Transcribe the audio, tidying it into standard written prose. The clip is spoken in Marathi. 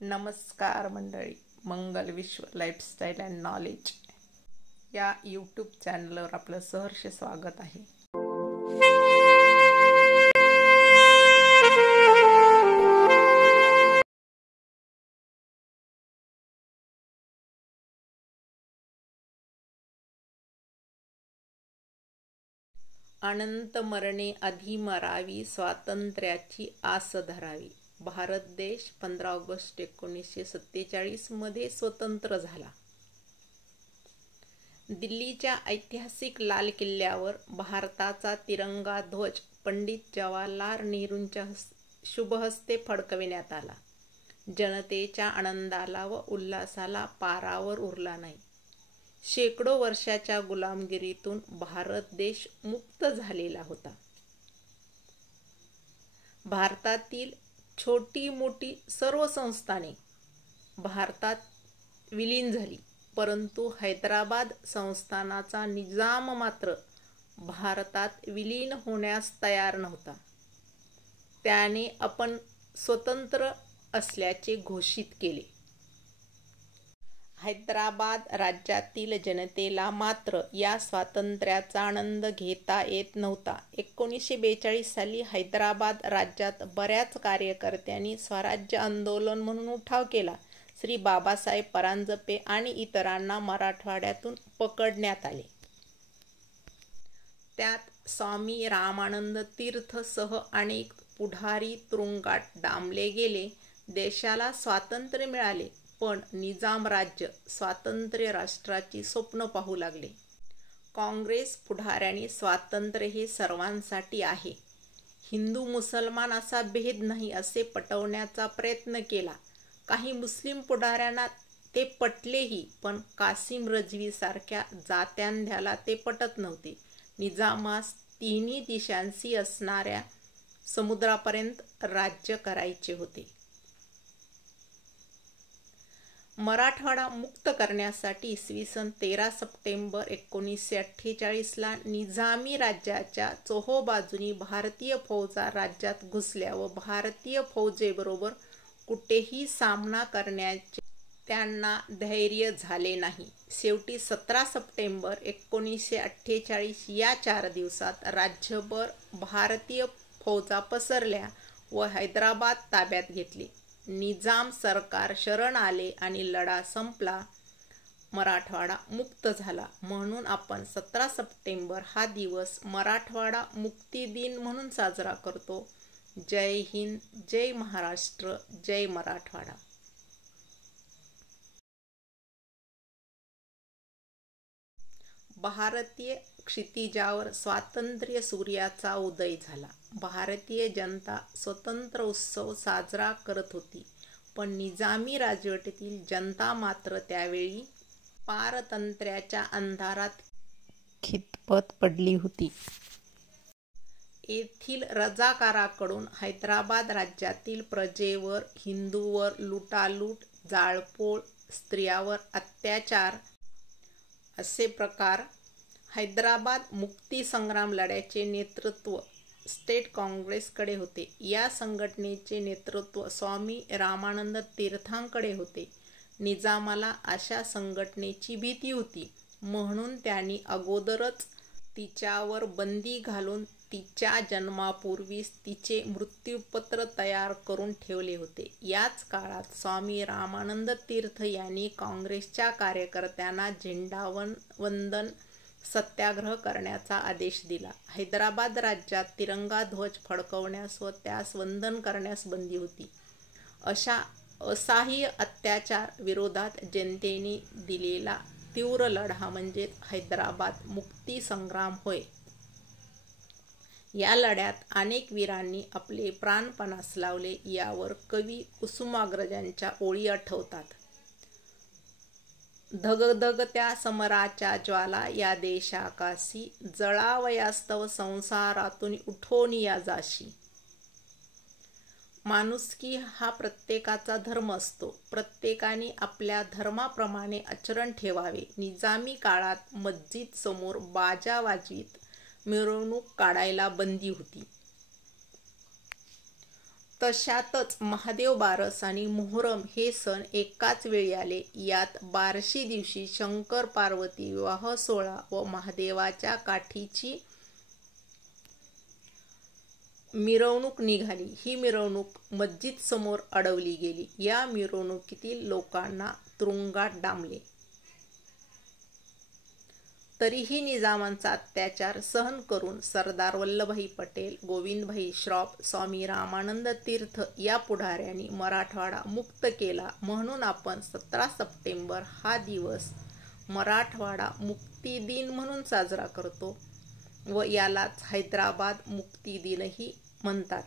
नमस्कार मंडळी. मंगल विश्व लाईफस्टाईल अँड नॉलेज या यूट्यूब चॅनलवर आपलं सहर्ष स्वागत आहे. अनंत मरणे आधी मरावी, स्वातंत्र्याची आस धरावी. भारत देश 15 ऑगस्ट 1947 मध्ये स्वतंत्र झाला. दिल्लीच्या ऐतिहासिक लाल किल्ल्यावर भारताचा तिरंगा ध्वज पंडित जवाहरलाल नेहरूंच्या शुभहस्ते फडकविण्यात आला. जनतेच्या आनंदाला व उल्हासाला पारावर उरला नाही. शेकडो वर्षाच्या गुलामगिरीतून भारत देश मुक्त झालेला होता. भारतातील छोटी मोठी सर्व संस्थाने भारतात विलीन झाली, परंतु हैदराबाद संस्थानाचा निजाम मात्र भारतात विलीन होण्यास तयार नव्हता. त्याने आपण स्वतंत्र असल्याचे घोषित केले. हैदराबाद राज्यातील जनतेला मात्र या स्वातंत्र्याचा आनंद घेता येत नव्हता. 1942 साली हैदराबाद राज्यात बऱ्याच कार्यकर्त्यांनी स्वराज्य आंदोलन म्हणून उठाव केला. श्री बाबासाहेब परांजपे आणि इतरांना मराठवाड्यातून पकडण्यात आले. त्यात स्वामी रामानंद तीर्थ सह अनेक पुढारी तुरुंगात डांबले गेले. देशाला स्वातंत्र्य मिळाले, पण निजाम राज्य स्वातंत्र्य राष्ट्राची स्वप्न पाहू लागले. काँग्रेस पुढाऱ्यांनी स्वातंत्र्य हे सर्वांसाठी आहे, हिंदू मुसलमान असा भेद नाही असे पटवण्याचा प्रयत्न केला. काही मुस्लिम पुढाऱ्यांना ते पटलेही, पण कासिम रजवी सारख्या जात्यांध्याला ते पटत नव्हते. निजामास तिन्ही दिशांशी असणाऱ्या समुद्रापर्यंत राज्य करायचे होते. मराठवाडा मुक्त करण्यासाठी इसवी सन 13 सप्टेंबर 1948 ला निजामी राज्याच्या चोहोबाजूंनी भारतीय फौजा राज्यात घुसल्या व भारतीय फौजेबरोबर कुठेही सामना करण्याचे त्यांना धैर्य झाले नाही. शेवटी 17 सप्टेंबर 1948 या 4 दिवसात राज्यभर भारतीय फौजा पसरल्या व हैदराबाद ताब्यात घेतले. निजाम सरकार शरण आले आणि लढा संपला. मराठवाडा मुक्त झाला. म्हणून आपण 17 सप्टेंबर हा दिवस मराठवाडा मुक्ती दिन म्हणून साजरा करतो. जय हिंद, जय महाराष्ट्र, जय मराठवाडा. भारतीय क्षितिजावर स्वातंत्र्य सूर्याचा उदय झाला. भारतीय जनता स्वतंत्र उत्सव साजरा करत होती, पण निजामी राजवटीतील जनता मात्र त्यावेळी पारतंत्र्याच्या अंधारात खितपत पडली होती. येथील रजाकारांकडून हैदराबाद राज्यातील प्रजेवर, हिंदूंवर लुटालूट, जाळपोळ, स्त्रियांवर अत्याचार असे प्रकार. हैदराबाद मुक्तीसंग्राम लढ्याचे नेतृत्व स्टेट काँग्रेसकडे होते. या संघटनेचे नेतृत्व स्वामी रामानंद तीर्थांकडे होते. निजामाला अशा संघटनेची भीती होती, म्हणून त्यांनी अगोदरच तिच्यावर बंदी घालून तिच्या जन्मापूर्वीच तिचे मृत्यूपत्र तयार करून ठेवले होते. याच काळात स्वामी रामानंद तीर्थ यांनी काँग्रेसच्या कार्यकर्त्यांना झेंडावंदन सत्याग्रह करण्याचा आदेश दिला. हैदराबाद राज्यात तिरंगा ध्वज फडकवण्यास व त्यास वंदन करण्यास बंदी होती. अशा असह्य अत्याचार विरोधात जनतेने दिलेला तीव्र लढा म्हणजे हैदराबाद मुक्ती संग्राम होय. या लढ्यात अनेक वीरांनी आपले प्राण पणास लावले. यावर कवी कुसुमाग्रजांच्या ओळी आठवतात. धगधगत्या समराच्या ज्वाला या देशाकाशी, जळावयास्तव संसारातून उठून या जाशी. माणुसकी हा प्रत्येकाचा धर्म असतो. प्रत्येकाने आपल्या धर्माप्रमाणे आचरण ठेवावे. निजामी काळात मस्जिद समोर बाजा वाजवीत मिरवणूक काढायला बंदी होती. तशातच महादेव बारस आणि मोहरम हे सण एकाच वेळी आले. यात बारशी दिवशी शंकर पार्वती विवाह सोहळा व महादेवाच्या काठीची मिरवणूक निघाली. ही मिरवणूक मस्जिद समोर अडवली गेली. या मिरवणुकीतील लोकांना तुरुंगात डांबले. तरीही निजामाचा अत्याचार सहन करून सरदार वल्लभभाई पटेल, गोविंदभाई श्रॉफ, स्वामी रामानंद तीर्थ या पुढाऱ्यांनी मराठवाडा मुक्त केला. म्हणून आपण 17 सप्टेंबर हा दिवस मराठवाडा मुक्ती दिन म्हणून साजरा करतो व यालाच हैदराबाद मुक्ती दिनही म्हणतात.